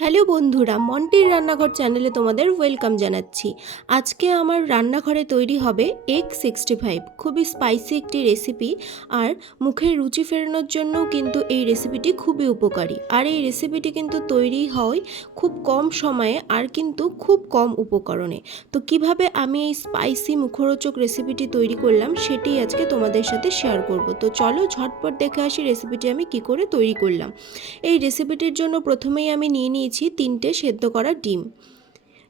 Hello বন্ধুরা, মন্টির রান্নাঘর চ্যানেলে তোমাদের ওয়েলকাম জানাচ্ছি। আজকে আমার রান্নাঘরে তৈরি হবে এগ 65। খুবই স্পাইসি একটি রেসিপি, আর মুখের রুচি ফেরানোর জন্যও কিন্তু এই রেসিপিটি খুবই উপকারী। আর এই রেসিপিটি কিন্তু তৈরি হয় খুব কম সময়ে আর কিন্তু খুব কম উপকরণে। তো কিভাবে আমি এই স্পাইসি মুখরোচক রেসিপিটি তৈরি করলাম সেটি আজকে তোমাদের সাথে শেয়ার করব। তো চলো ঝটপট দেখে আসি রেসিপিটি আমি কি করে তৈরি করলাম। এই রেসিপিটির জন্য প্রথমেই আমি নিয়ে নিয়েছি 3টে সেদ্ধ করা ডিম।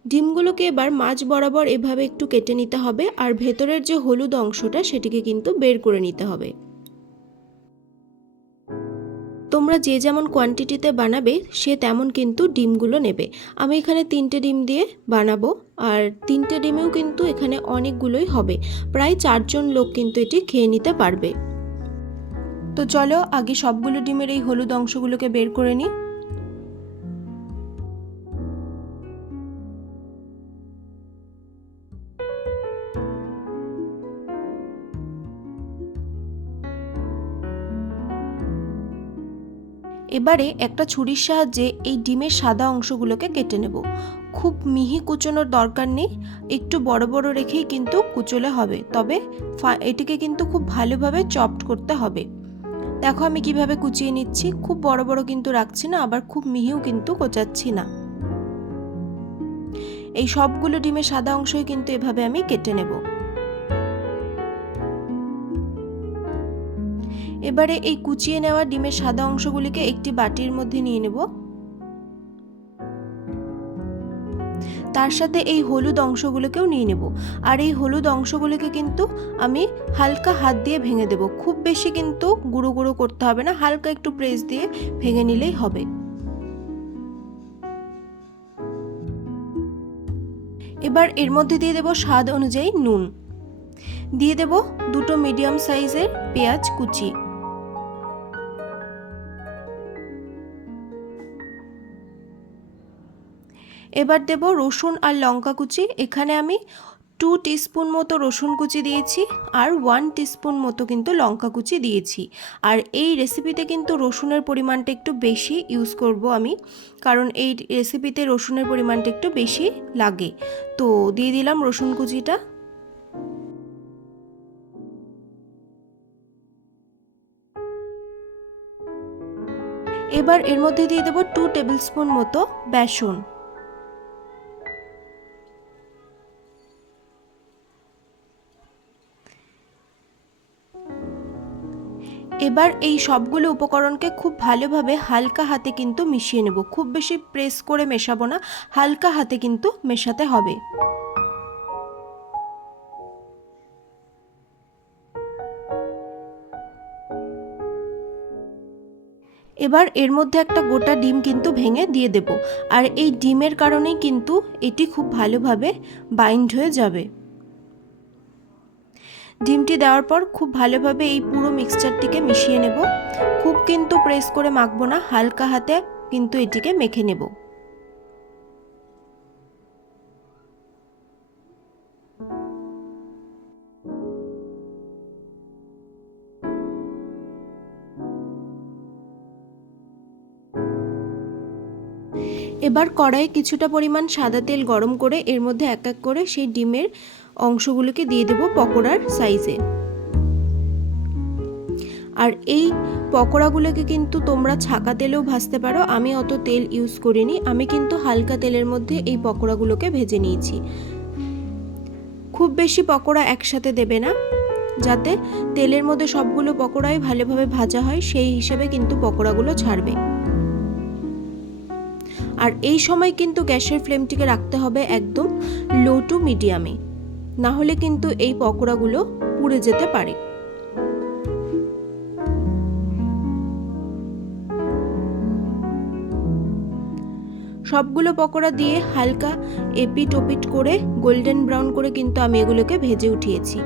ডিমগুলোকে এবার মাঝ বরাবর এভাবে একটু কেটে নিতে হবে, আর ভেতরের যে হলুদ অংশটা সেটিকে কিন্তু বের করে নিতে হবে। তোমরা যে যেমন কোয়ান্টিটিতে বানাবে সে তেমন কিন্তু ডিমগুলো নেবে। আমি এখানে 3টে ডিম দিয়ে বানাবো, আর 3টে ডিমেও কিন্তু এখানে অনেকগুলোই হবে। প্রায় 4 জন লোক কিন্তু এটি খেয়ে নিতে পারবে। তো চলো আগে সবগুলো ডিমের এই হলুদ অংশগুলোকে বের করে নিই। এবারে একটা ছুরির সাহায্যে এই ডিমের সাদা অংশগুলোকে কেটে নেব। খুব মিহি কুচোনোর দরকার নেই, একটু বড় বড় রেখেই কিন্তু কুচোলে হবে, তবে এটিকে কিন্তু খুব ভালোভাবে চপড করতে হবে। দেখো আমি কিভাবে কুচিয়ে নিচ্ছি, খুব বড় বড় কিন্তু রাখছি না, আবার খুব মিহিও কিন্তু কোচাচ্ছি না। এই সবগুলো ডিমের সাদা অংশই কিন্তু এভাবে আমি কেটে নেব। এবারে এই কুচিয়ে নেওয়া ডিমের সাদা অংশগুলিকে একটি বাটির মধ্যে নিয়ে নেব। তার সাথে এই হলুদ অংশগুলোকেও নিয়ে নেব, আর এই হলুদ অংশগুলোকে কিন্তু আমি হালকা হাত দিয়ে ভেঙে দেব। খুব বেশি কিন্তু গুঁড়ো গুঁড়ো করতে হবে না, হালকা একটু প্রেস দিয়ে ভেঙে নিলেই হবে। এবার এর মধ্যে দিয়ে দেব স্বাদ অনুযায়ী নুন, দিয়ে দেব 2টো মিডিয়াম সাইজের পেঁয়াজ কুচি, এবার দেব রসুন আর লঙ্কা কুচি। এখানে আমি 2 টিস্পুন মতো রসুন কুচি দিয়েছি, আর 1 টিস্পুন মতো কিন্তু লঙ্কা কুচি দিয়েছি। আর এই রেসিপিতে কিন্তু রসুনের পরিমাণটা একটু বেশি ইউজ করব আমি, কারণ এই রেসিপিতে রসুনের পরিমাণটা একটু বেশি লাগে। তো দিয়ে দিলাম রসুন কুচিটা। এবার এর মধ্যে দিয়ে দেব 2 টেবিল স্পুন মতো বেসন। এবার এই সবগুলো উপকরণকে খুব ভালোভাবে হালকা হাতে কিন্তু মিশিয়ে নেব। খুব বেশি প্রেস করে মেশাবো না, হালকা হাতে কিন্তু মেশাতে হবে। এবার এর মধ্যে একটা গোটা ডিম কিন্তু ভেঙে দিয়ে দেব, আর এই ডিমের কারণেই কিন্তু এটি খুব ভালোভাবে বাইন্ড হয়ে যাবে। ডিমটি দেওয়ার পর খুব ভালোভাবে এই পুরো মিক্সচারটিকে মিশিয়ে নেব। খুব কিন্তু প্রেস করে মাখবো না, হালকা হাতে কিন্তু এটিকে মেখে নেব। এবার কড়াইয়ে কিছুটা পরিমাণ সাদা তেল গরম করে এর মধ্যে এক এক করে সেই ডিমের অংশগুলোকে দিয়ে দেব পকোড়ার সাইজে। আর এই পকোড়াগুলোকে কিন্তু তোমরা ছাকা তেলেও ভাজতে পারো, আমি অত তেল ইউজ করিনি, আমি কিন্তু হালকা তেলের মধ্যে এই পকোড়াগুলোকে ভেজে নিয়েছি। খুব বেশি পকোড়া একসাথে দেবে না, যাতে তেলের মধ্যে সবগুলো পকোড়াই ভালোভাবে ভাজা হয় সেই হিসেবে কিন্তু পকোড়াগুলো ছাড়বে। আর এই সময় কিন্তু গ্যাসের ফ্লেমটিকে রাখতে হবে একদম লো টু মিডিয়ামে, না হলে কিন্তু এই পকোড়াগুলো পুড়ে যেতে পারে। সবগুলো পকোড়া দিয়ে হালকা এপিট ওপিট করে গোল্ডেন ব্রাউন করে কিন্তু আমি এগুলোকে ভেজে উঠিয়েছি।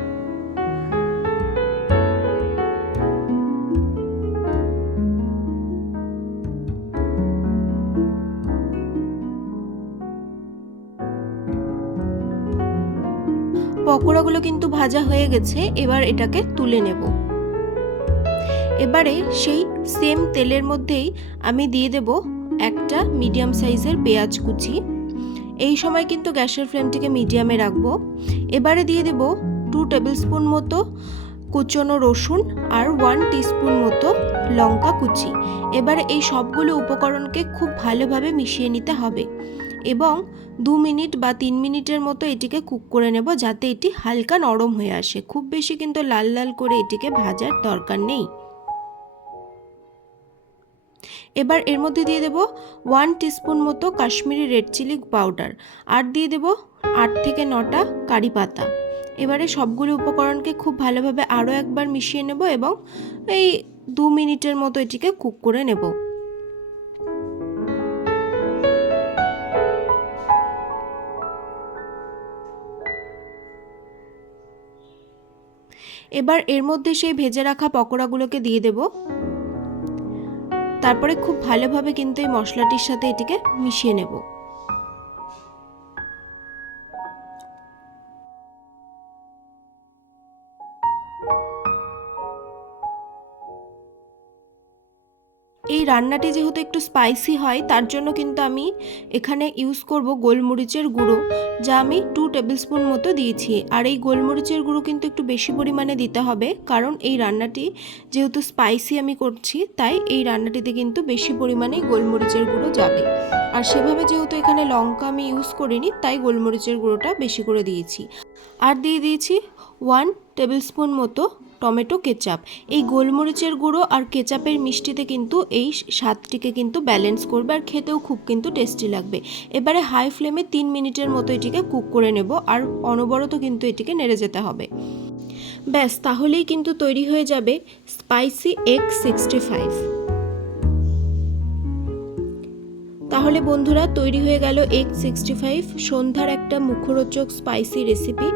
পকোড়াগুলো কিন্তু ভাজা হয়ে গেছে, এবার এটাকে তুলে নেব। এবারে সেই সেম তেলের মধ্যেই আমি দিয়ে দেব একটা মিডিয়াম সাইজের পেঁয়াজ কুচি। এই সময় কিন্তু গ্যাসের ফ্লেমটিকে মিডিয়ামে রাখবো। এবারে দিয়ে দেব 2 টেবিলস্পুন মতো কুচনো রসুন আর 1 টিস্পুন মতো লঙ্কা কুচি। এবারে এই সবগুলো উপকরণকে খুব ভালোভাবে মিশিয়ে নিতে হবে এবং 2 মিনিট বা 3 মিনিটের মতো এটিকে কুক করে নেব, যাতে এটি হালকা নরম হয়ে আসে। খুব বেশি কিন্তু লাল লাল করে এটিকে ভাজার দরকার নেই। এবার এর মধ্যে দিয়ে দেব 1 টিস্পুন মতো কাশ্মীরি রেড চিলি পাউডার আর দিয়ে দেব 8 থেকে 9টা কারি পাতা। এবারে সবগুলো উপকরণকে খুব ভালোভাবে আরও একবার মিশিয়ে নেব এবং এই 2 মিনিটের মতো এটিকে কুক করে নেব। এবার এর মধ্যে সেই ভেজে রাখা পকোড়াগুলোকে দিয়ে দেব। তারপরে খুব ভালোভাবে কিন্তু এই মশলাটির সাথে এটিকে মিশিয়ে নেব। এই রান্নাটি যেহেতু একটু স্পাইসি হয়, তার জন্য কিন্তু আমি এখানে ইউজ করব গোলমরিচের গুঁড়ো, যা আমি 2 টেবিলস্পুন মতো দিয়েছি। আর এই গোলমরিচের গুঁড়ো কিন্তু একটু বেশি পরিমাণে দিতে হবে, কারণ এই রান্নাটি যেহেতু স্পাইসি আমি করছি, তাই এই রান্নাটিতে কিন্তু বেশি পরিমাণে গোলমরিচের গুঁড়ো যাবে। আর সেভাবে যেহেতু এখানে লঙ্কা আমি ইউজ করিনি, তাই গোলমরিচের গুঁড়োটা বেশি করে দিয়েছি। আর দিয়ে দিয়েছি 1 টেবিলস্পুন মতো টমেটো কেচাপ। এই গোলমরিচের গুঁড়ো আর কেচাপের মিষ্টিতে কিন্তু এই স্বাদটিকে কিন্তু ব্যালেন্স করবে আর খেতেও খুব কিন্তু টেস্টি লাগবে। এবারে হাই ফ্লেমে 3 মিনিটের মতো এটিকে কুক করে নেব আর অনবরত কিন্তু এটিকে নেড়ে যেতে হবে। ব্যাস, তাহলেই কিন্তু তৈরি হয়ে যাবে স্পাইসি এগ 65। তাহলে বন্ধুরা, তৈরি হয়ে গেল এগ 65, সন্ধ্যার একটা মুখরোচক স্পাইসি রেসিপি।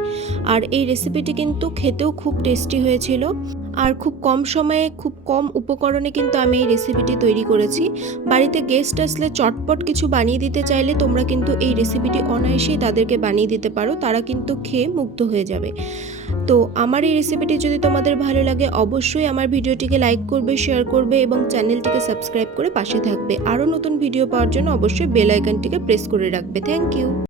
আর এই রেসিপিটি কিন্তু খেতেও খুব টেস্টি হয়েছিল আর খুব কম সময়ে খুব কম উপকরণে কিন্তু আমি এই রেসিপিটি তৈরি করেছি। বাড়িতে গেস্ট আসলে চটপট কিছু বানিয়ে দিতে চাইলে তোমরা কিন্তু এই রেসিপিটি অনায়াসেই তাদেরকে বানিয়ে দিতে পারো, তারা কিন্তু খেয়ে মুগ্ধ হয়ে যাবে। তো আমার এই রেসিপিটি যদি তোমাদের ভালো লাগে, অবশ্যই আমার ভিডিওটিকে লাইক করবে, শেয়ার করবে এবং চ্যানেলটিকে সাবস্ক্রাইব করে পাশে থাকবে। আরও নতুন ভিডিও পাওয়ার জন্য অবশ্যই বেল আইকনটিকে প্রেস করে রাখবে। Thank you.